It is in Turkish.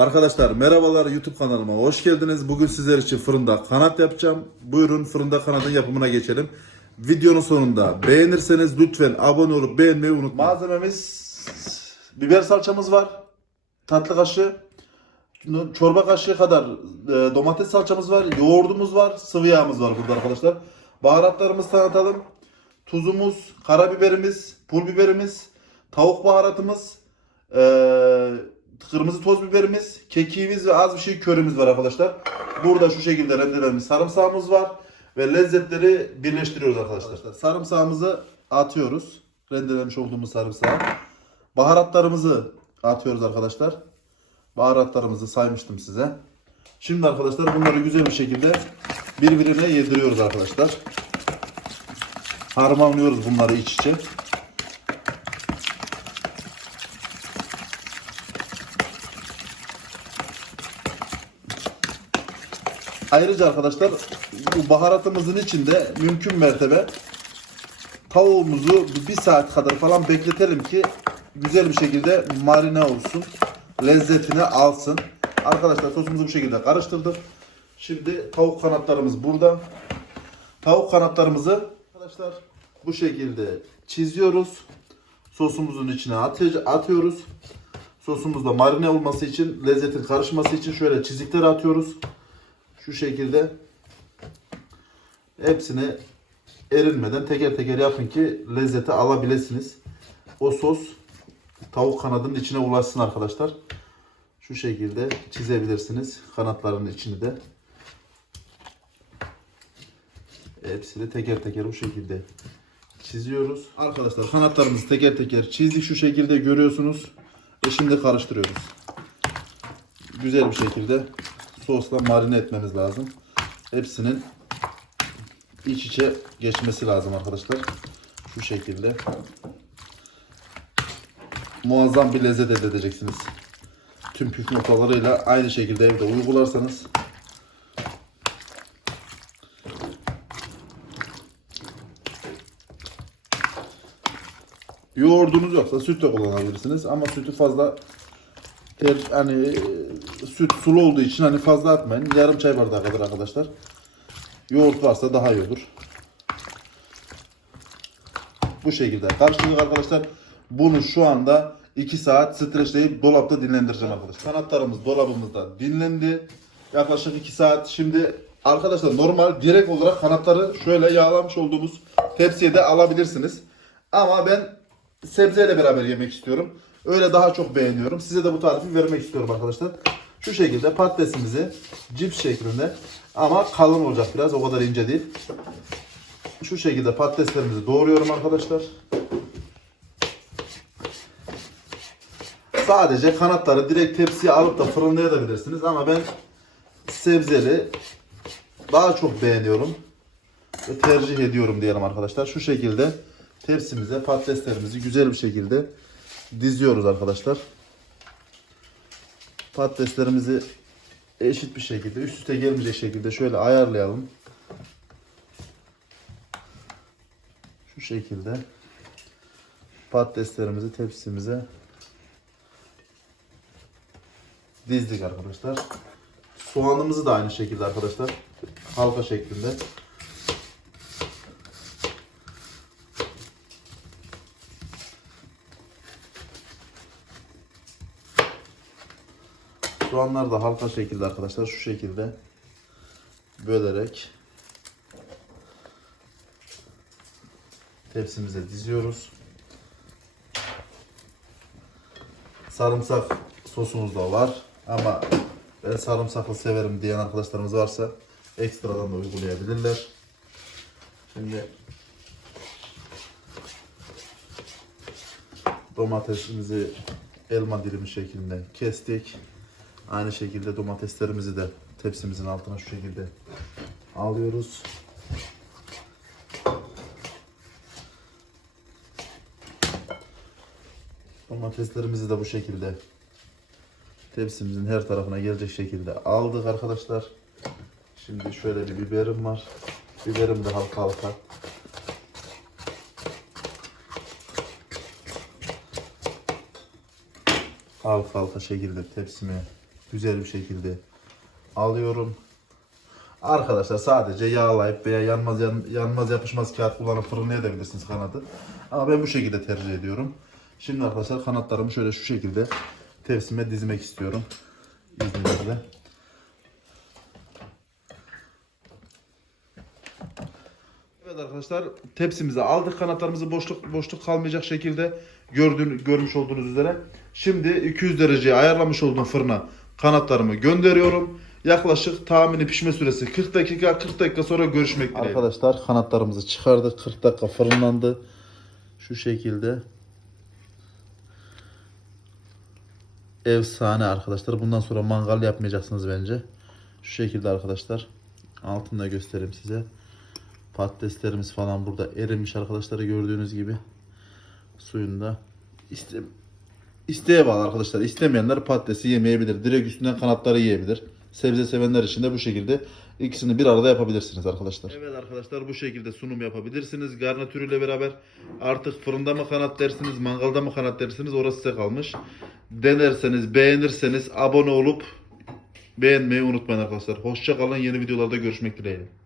Arkadaşlar merhabalar YouTube kanalıma hoş geldiniz. Bugün sizler için fırında kanat yapacağım. Buyurun fırında kanadın yapımına geçelim. Videonun sonunda beğenirseniz lütfen abone olup beğenmeyi unutmayın. Malzememiz biber salçamız var. Tatlı kaşığı. Çorba kaşığı kadar e, domates salçamız var. Yoğurdumuz var. Sıvı yağımız var burada arkadaşlar. Baharatlarımızı tanıtalım. Tuzumuz, karabiberimiz, pul biberimiz, tavuk baharatımız, eee, kırmızı toz biberimiz, kekiğimiz ve az bir şey körümüz var arkadaşlar. Burada şu şekilde rendelenmiş sarımsağımız var ve lezzetleri birleştiriyoruz arkadaşlar. Sarımsağımızı atıyoruz. Rendelenmiş olduğumuz sarımsağı. Baharatlarımızı atıyoruz arkadaşlar. Baharatlarımızı saymıştım size. Şimdi arkadaşlar bunları güzel bir şekilde birbirine yediriyoruz arkadaşlar. Harmanlıyoruz bunları iç içe. Ayrıca arkadaşlar bu baharatımızın içinde mümkün mertebe tavuğumuzu bir saat kadar falan bekletelim ki güzel bir şekilde marine olsun. Lezzetini alsın. Arkadaşlar sosumuzu bu şekilde karıştırdık. Şimdi tavuk kanatlarımız burada. Tavuk kanatlarımızı arkadaşlar bu şekilde çiziyoruz. Sosumuzun içine atı- atıyoruz. Sosumuz da marine olması için, lezzetin karışması için şöyle çizikler atıyoruz. Şu şekilde hepsini erinmeden teker teker yapın ki lezzeti alabilirsiniz. O sos tavuk kanadının içine ulaşsın arkadaşlar. Şu şekilde çizebilirsiniz kanatlarının içini de. Hepsini teker teker bu şekilde çiziyoruz. Arkadaşlar kanatlarımızı teker teker çizdik şu şekilde görüyorsunuz. Ve şimdi karıştırıyoruz. Güzel bir şekilde sosla marine etmemiz lazım. Hepsinin iç içe geçmesi lazım arkadaşlar. Şu şekilde. Muazzam bir lezzet elde edeceksiniz. Tüm püf noktalarıyla aynı şekilde evde uygularsanız Yoğurdunuz yoksa süt de kullanabilirsiniz ama sütü fazla ter, hani süt sulu olduğu için hani fazla atmayın. Yarım çay bardağı kadar arkadaşlar. Yoğurt varsa daha iyi olur. Bu şekilde karıştırdık arkadaşlar. Bunu şu anda 2 saat streçleyip dolapta dinlendireceğim arkadaşlar. Kanatlarımız dolabımızda dinlendi. Yaklaşık 2 saat. Şimdi arkadaşlar normal direkt olarak kanatları şöyle yağlamış olduğumuz tepsiye de alabilirsiniz. Ama ben sebzeyle beraber yemek istiyorum. Öyle daha çok beğeniyorum. Size de bu tarifi vermek istiyorum arkadaşlar. Şu şekilde patatesimizi cips şeklinde ama kalın olacak biraz o kadar ince değil. Şu şekilde patateslerimizi doğruyorum arkadaşlar. Sadece kanatları direkt tepsiye alıp da fırınlayabilirsiniz ama ben sebzeli daha çok beğeniyorum ve tercih ediyorum diyelim arkadaşlar. Şu şekilde tepsimize patateslerimizi güzel bir şekilde diziyoruz arkadaşlar. Patateslerimizi eşit bir şekilde üst üste gelmeyecek şekilde şöyle ayarlayalım. Şu şekilde patateslerimizi tepsimize dizdik arkadaşlar. Soğanımızı da aynı şekilde arkadaşlar halka şeklinde Soğanlar da halka şekilde arkadaşlar şu şekilde bölerek tepsimize diziyoruz. Sarımsak sosumuz da var ama ben sarımsaklı severim diyen arkadaşlarımız varsa ekstradan da uygulayabilirler. Şimdi domatesimizi elma dilimi şeklinde kestik. Aynı şekilde domateslerimizi de tepsimizin altına şu şekilde alıyoruz. Domateslerimizi de bu şekilde tepsimizin her tarafına gelecek şekilde aldık arkadaşlar. Şimdi şöyle bir biberim var. Biberim de halka halka. Halka halka şekilde tepsime güzel bir şekilde alıyorum. Arkadaşlar sadece yağlayıp veya yanmaz yan- yanmaz yapışmaz kağıt kullanıp fırınlayabilirsiniz kanadı. Ama ben bu şekilde tercih ediyorum. Şimdi arkadaşlar kanatlarımı şöyle şu şekilde tepsime dizmek istiyorum. İzninizle. Evet arkadaşlar tepsimize aldık kanatlarımızı boşluk boşluk kalmayacak şekilde gördüğün, görmüş olduğunuz üzere. Şimdi 200 dereceye ayarlamış olduğum fırına kanatlarımı gönderiyorum. Yaklaşık tahmini pişme süresi 40 dakika 40 dakika sonra görüşmek dileğiyle. Arkadaşlar kanatlarımızı çıkardık 40 dakika fırınlandı. Şu şekilde. Efsane arkadaşlar. Bundan sonra mangal yapmayacaksınız bence. Şu şekilde arkadaşlar. Altında göstereyim size. Patateslerimiz falan burada erimiş arkadaşlar gördüğünüz gibi. Suyunda. İste, isteğe bağlı arkadaşlar. İstemeyenler patatesi yemeyebilir. Direkt üstünden kanatları yiyebilir. Sebze sevenler için de bu şekilde ikisini bir arada yapabilirsiniz arkadaşlar. Evet arkadaşlar bu şekilde sunum yapabilirsiniz. Garnitürüyle beraber artık fırında mı kanat dersiniz, mangalda mı kanat dersiniz orası size kalmış. Denerseniz, beğenirseniz abone olup beğenmeyi unutmayın arkadaşlar. Hoşça kalın. Yeni videolarda görüşmek dileğiyle.